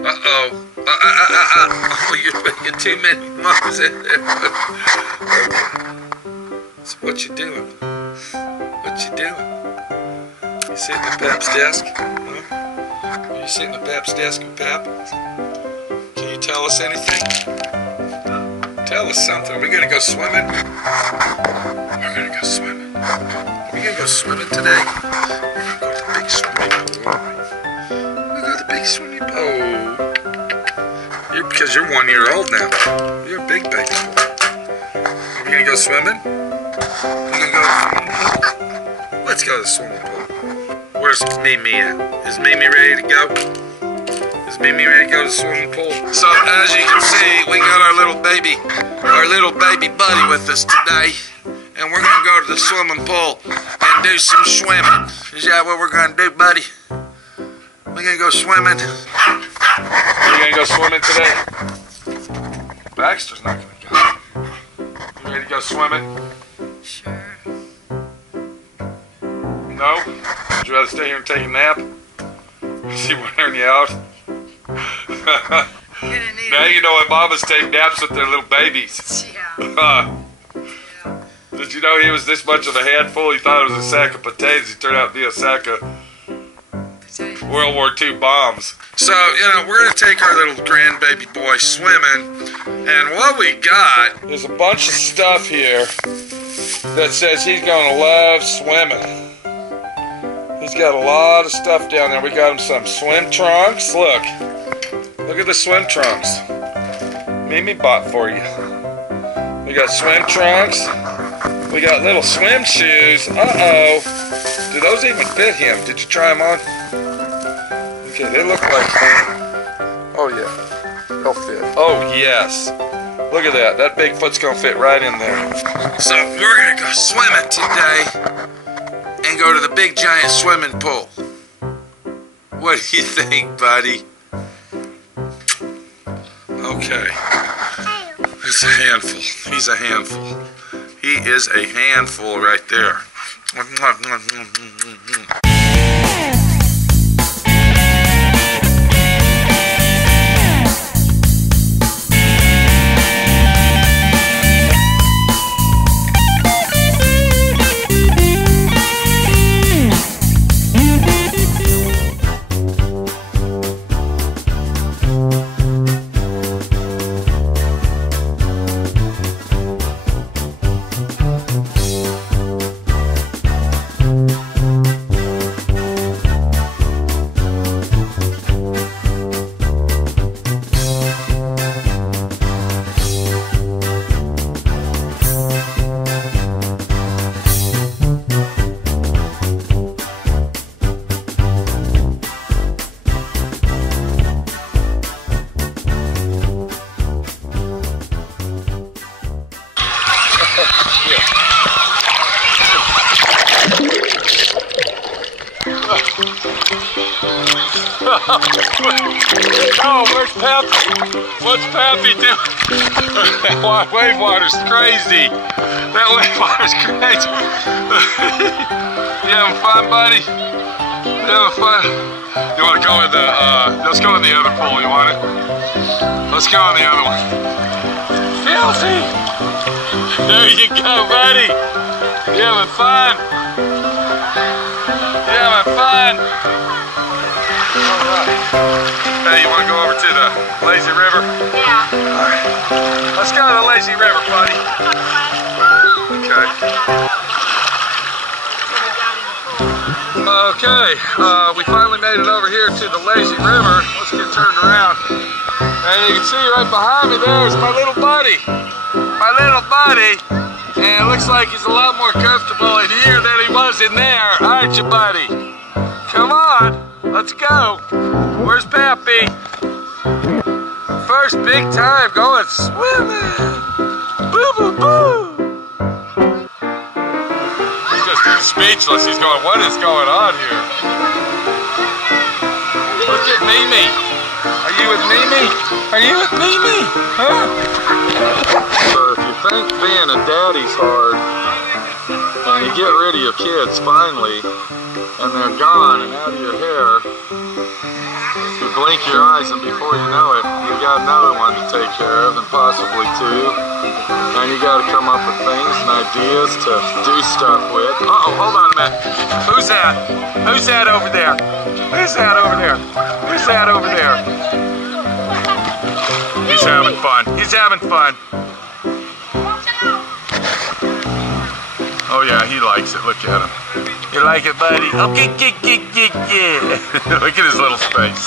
Uh-oh. Oh, you're making too many moms in there. So what you doing? What you doing? You sitting at Pap's desk? Huh? Are you sitting at Pap's desk with Pap? Can you tell us anything? Tell us something. Are we gonna go swimming? We're gonna go swimming. Are we gonna go swimming today? We're gonna go to the big swimming pool. We're gonna go to the big swimming pool. Because you're 1 year old now. You're a big baby boy. Are we gonna go swimming? We're gonna go. Let's go to the swimming pool. Where's Mimi at? Is Mimi ready to go? Is Mimi ready to go to the swimming pool? So as you can see, we got our little baby buddy with us today. And we're gonna go to the swimming pool and do some swimming. Is that what we're gonna do, buddy? We're gonna go swimming. You gonna go swimming today? Baxter's not gonna go. You ready to go swimming? Sure. No? Would you rather stay here and take a nap? Is he wearing you out? Now you know why mamas take naps with their little babies. Yeah. Did you know he was this much of a handful? He thought it was a sack of potatoes. He turned out to be a sack of World War II bombs. So, we're going to take our little grandbaby boy swimming. And what we got is a bunch of stuff here that says he's going to love swimming. He's got a lot of stuff down there. We got him some swim trunks. Look at the swim trunks Mimi bought for you. We got swim trunks. We got little swim shoes. Uh-oh. Do those even fit him? Did you try them on? Okay, they look like... Oh, yeah. They'll fit. Oh, yes. Look at that. That big foot's gonna fit right in there. So, we're gonna go swimming today and go to the big giant swimming pool. What do you think, buddy? Okay. He's a handful. He's a handful. He is a handful right there. Oh, where's Pappy? What's Pappy doing? That wave water's crazy. That wave water's crazy. You having fun, buddy? You having fun? You want to go in the, let's go in the other pool. You want it? Let's go in the other one. Telzy! There you go, buddy. You having fun? You having fun? Hey, you want to go over to the lazy river? Yeah. Alright. Let's go to the lazy river, buddy. Okay. Okay, we finally made it over here to the lazy river. Let's get turned around. And you can see right behind me there is my little buddy. My little buddy. And it looks like he's a lot more comfortable in here than he was in there, aren't you, buddy? Come on. Let's go. Where's Pappy? First big time going swimming. Boo, boo, boo. He's just speechless. He's going, what is going on here? Look at Mimi. Are you with Mimi? Are you with Mimi? Huh? So if you think being a daddy's hard, and you get rid of your kids finally, and they're gone and out of your hair, your blink your eyes and before you know it, you got another one to take care of and possibly two. And you got to come up with things and ideas to do stuff with. Uh-oh, hold on a minute. Who's that? Who's that over there? Who's that over there? Who's that over there? He's having fun. He's having fun. Oh yeah, he likes it. Look at him. You like it, buddy? Okay, yeah. Look at his little face.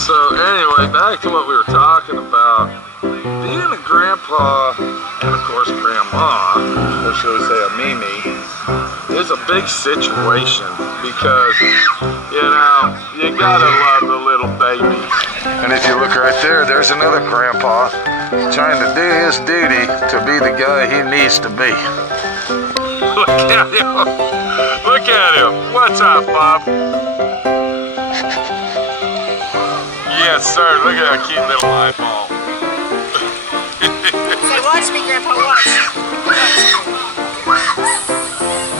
So anyway, back to what we were talking about. Being a grandpa, and of course grandma, or should we say a Mimi, is a big situation because, you know, you gotta love the little babies. And if you look right there, there's another grandpa trying to do his duty to be the guy he needs to be. Look at him. Look at him. What's up, Bob? Yes, sir. Look at that cute little eyeball. Say, watch me, Grandpa, watch.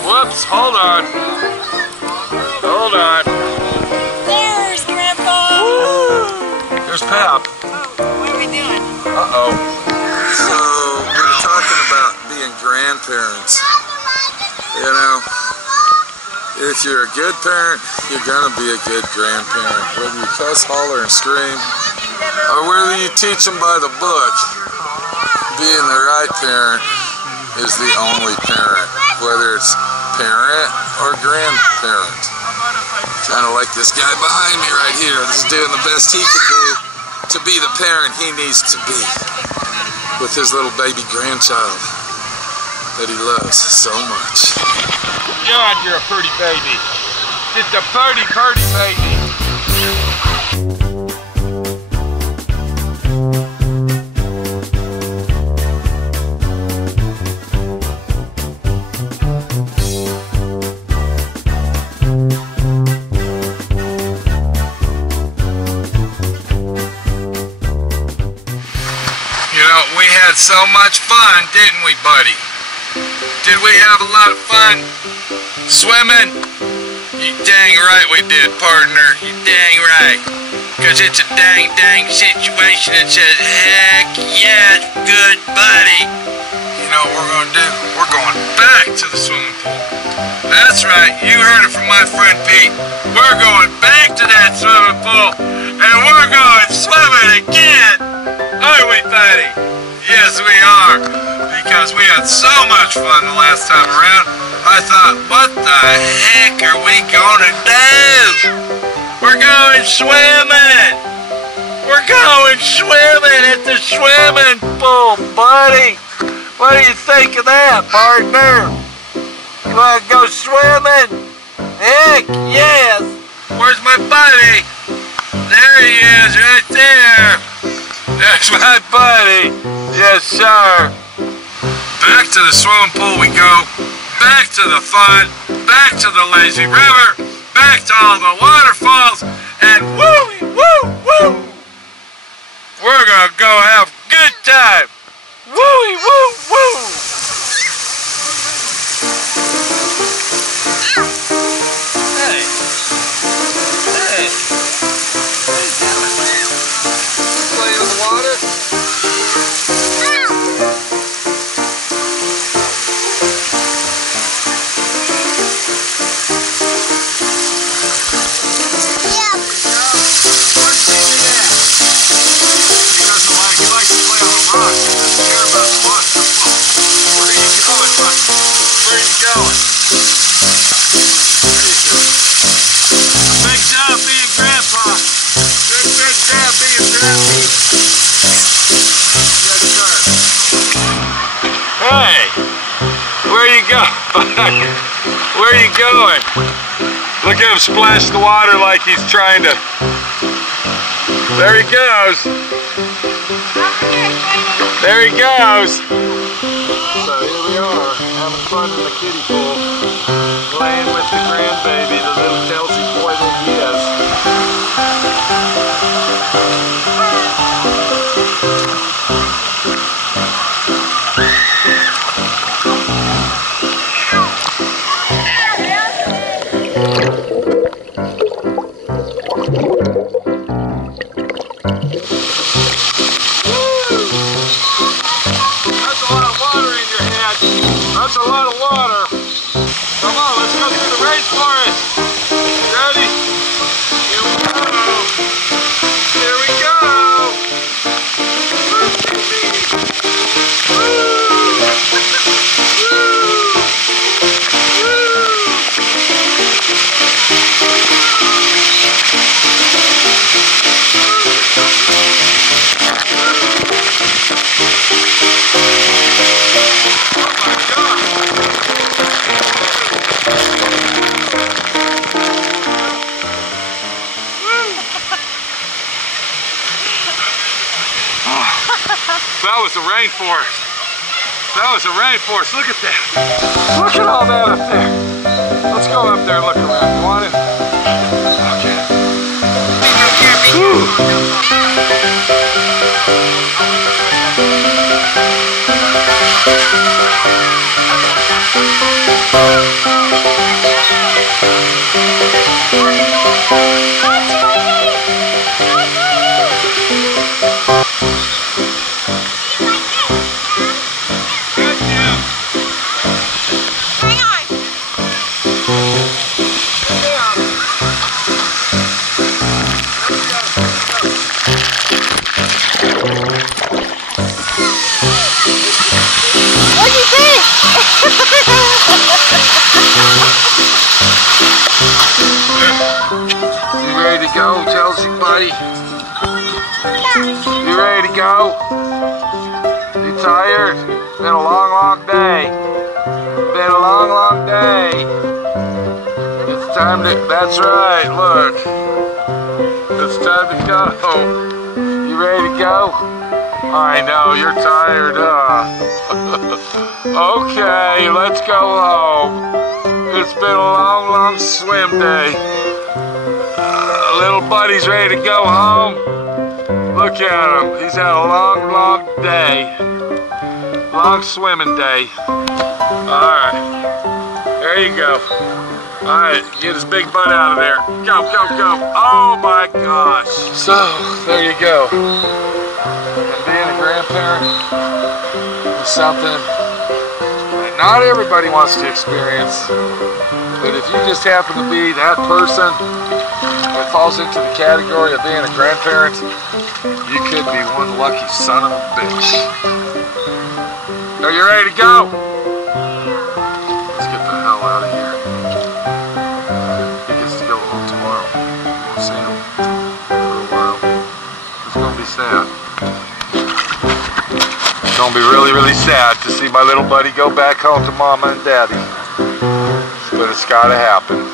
Whoops, hold on. Hold on. There's Grandpa. Woo. There's Pap. Oh, what are we doing? Uh-oh. So, we were talking about being grandparents. You know, if you're a good parent, you're gonna be a good grandparent. Whether you cuss, holler, and scream, or whether you teach them by the book, being the right parent is the only parent. Whether it's parent or grandparent. Kind of like this guy behind me right here. He's doing the best he can do to be the parent he needs to be with his little baby grandchild that he loves so much. God, you're a pretty baby. Just a pretty baby. You know, we had so much fun, didn't we, buddy? Did we have a lot of fun swimming? You dang right we did, partner. You dang right. Because it's a dang situation that says, heck yes, good buddy. You know what we're going to do? We're going back to the swimming pool. That's right. You heard it from my friend Pete. We're going back to that swimming pool. And we're going swimming again. Aren't we, buddy? Yes, we are. Because we had so much fun the last time around, I thought, what the heck are we gonna do? We're going swimming! We're going swimming at the swimming pool, buddy! What do you think of that, partner? You wanna go swimming? Heck yes! Where's my buddy? There he is, right there! There's my buddy! Yes, sir! Back to the swimming pool we go, back to the fun, back to the lazy river, back to all the waterfalls, and woo! We're gonna go have a good time. Woo! Hey. What are you doing? Playing in the water? Hey, where you going? Where are you going? Look at him splash the water like he's trying to. There he goes. There he goes. So here we are, having fun in the kiddie pool, playing with the grandbaby, the little Telzy boy that he is. rainforest. That was a rainforest. Look at that. Look at all that up there. Let's go up there and look around. You want it? Okay. You ready to go, Telzy, buddy? You ready to go? You tired? Been a long, long day. Been a long, long day. It's time to, that's right, look. It's time to go. You ready to go? I know, you're tired, huh? Okay, let's go home. It's been a long, long swim day. Little buddy's ready to go home. Look at him. He's had a long, long day. Long swimming day. Alright. There you go. Alright, get his big butt out of there. Go, go, go. Oh my gosh. So, there you go. And being a grandparent is something that not everybody wants to experience. But if you just happen to be that person that falls into the category of being a grandparent, you could be one lucky son of a bitch. Are you ready to go? Let's get the hell out of here. He gets to go home tomorrow. Won't see him for a while. It's gonna be sad. It's gonna be really, really sad to see my little buddy go back home to Mama and Daddy. But it's gotta happen.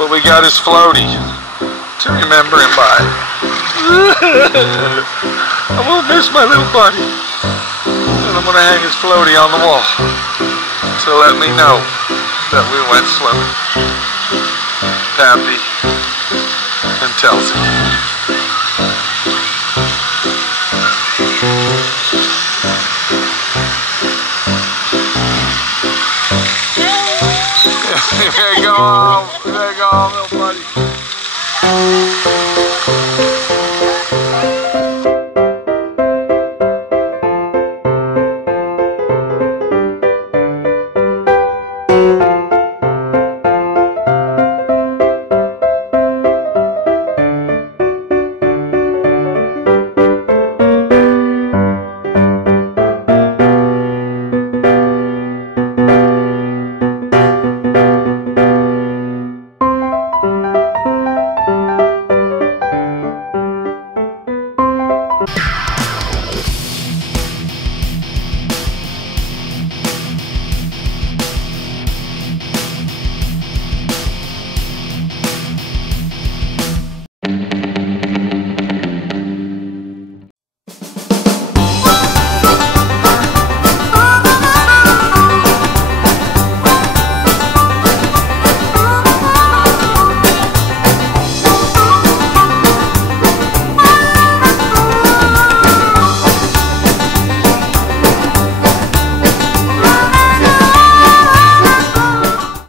But we got his floaty to remember him by. I'm gonna miss my little buddy. And I'm gonna hang his floaty on the wall to let me know that we went swimming. Pappy and Telzy. Here you go, little buddy.